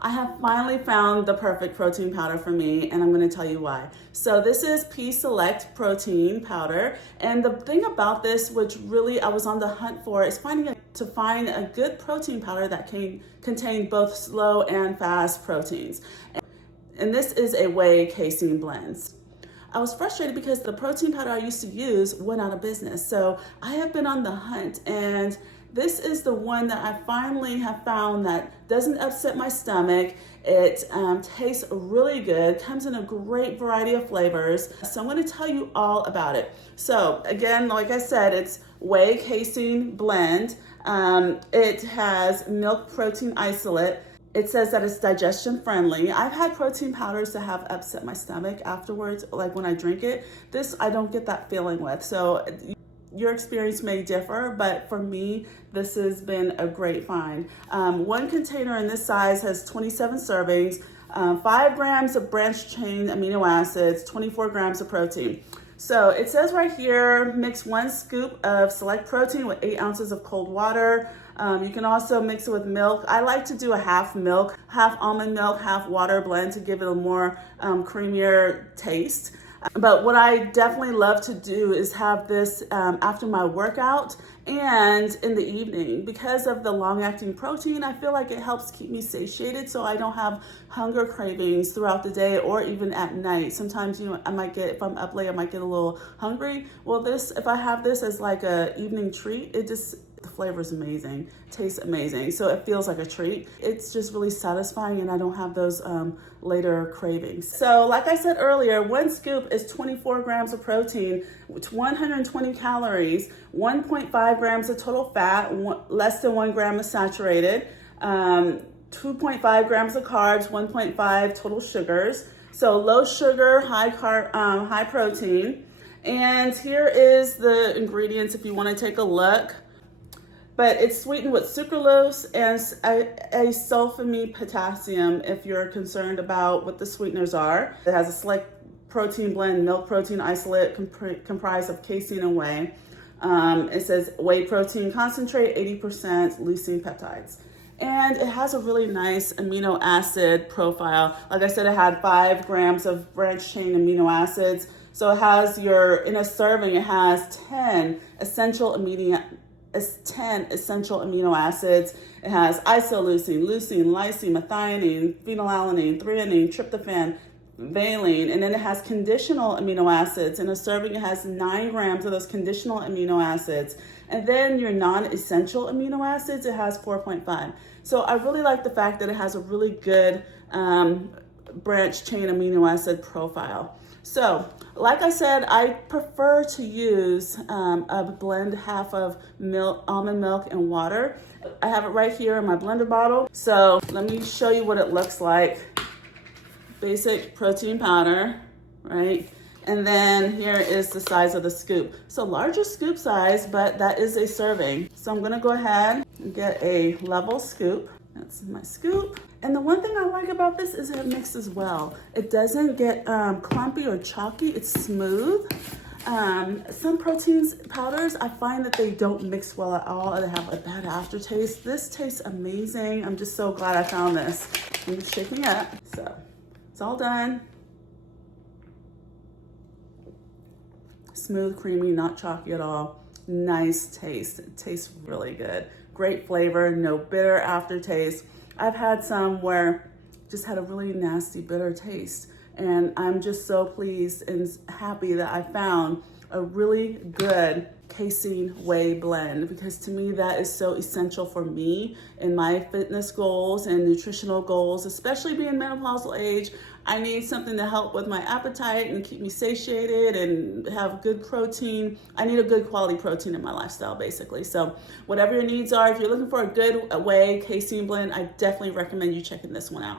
I have finally found the perfect protein powder for me, and I'm going to tell you why. So this is PEScience Select Protein Powder, and the thing about this, which really I was on the hunt for, is to find a good protein powder that can contain both slow and fast proteins. And this is a whey casein blend. I was frustrated because the protein powder I used to use went out of business. So I have been on the hunt, and this is the one that I finally have found that doesn't upset my stomach. It tastes really good, comes in a great variety of flavors. So I'm going to tell you all about it. So again, like I said, it's whey casein blend. It has milk protein isolate. It says that it's digestion friendly. I've had protein powders that have upset my stomach afterwards, like when I drink it. This I don't get that feeling with. So your experience may differ, but for me, this has been a great find. One container in this size has 27 servings, 5 grams of branched chain amino acids, 24 grams of protein. So it says right here, mix 1 scoop of select protein with 8 ounces of cold water. You can also mix it with milk. I like to do a half milk, half almond milk, half water blend to give it a more creamier taste. But what I definitely love to do is have this after my workout and in the evening. Because of the long-acting protein, I feel like it helps keep me satiated so I don't have hunger cravings throughout the day or even at night. Sometimes, I might get, if I'm up late, I might get a little hungry. Well, if I have this as like a evening treat, the flavor is amazing, tastes amazing, so it feels like a treat. It's just really satisfying, and I don't have those later cravings. So like I said earlier, 1 scoop is 24 grams of protein, 120 calories, 1.5 grams of total fat, less than 1 gram of saturated, 2.5 grams of carbs, 1.5 total sugars. So low sugar, high carb, high protein. And here is the ingredients if you want to take a look. But it's sweetened with sucralose and a sulfamide potassium if you're concerned about what the sweeteners are. It has a select protein blend, milk protein isolate comprised of casein and whey. It says whey protein concentrate, 80% leucine peptides. And it has a really nice amino acid profile. Like I said, it had 5 grams of branched chain amino acids. So it has in a serving, it has 10 essential amino acids. It has isoleucine, leucine, lysine, methionine, phenylalanine, threonine, tryptophan, valine, and then it has conditional amino acids. In a serving, it has 9 grams of those conditional amino acids. And then your non-essential amino acids, it has 4.5. So I really like the fact that it has a really good branched chain amino acid profile. So, like I said, I prefer to use a blend half of almond milk and water. I have it right here in my blender bottle. So let me show you what it looks like. Basic protein powder, right? And then here is the size of the scoop. So larger scoop size, but that is a serving. So I'm gonna go ahead and get a level scoop. That's my scoop. And the one thing I like about this is it mixes well. It doesn't get clumpy or chalky, it's smooth. Some powders, I find that they don't mix well at all and they have a bad aftertaste. This tastes amazing. I'm just so glad I found this. I'm just shaking up. So it's all done. Smooth, creamy, not chalky at all. Nice taste. It tastes really good. Great flavor, no bitter aftertaste. I've had some where just had a really nasty bitter taste, and I'm just so pleased and happy that I found a really good casein whey blend, because to me that is so essential for me in my fitness goals and nutritional goals, especially being menopausal age. I need something to help with my appetite and keep me satiated and have good protein. I need a good quality protein in my lifestyle, basically. So whatever your needs are, if you're looking for a good whey casein blend, I definitely recommend you checking this one out.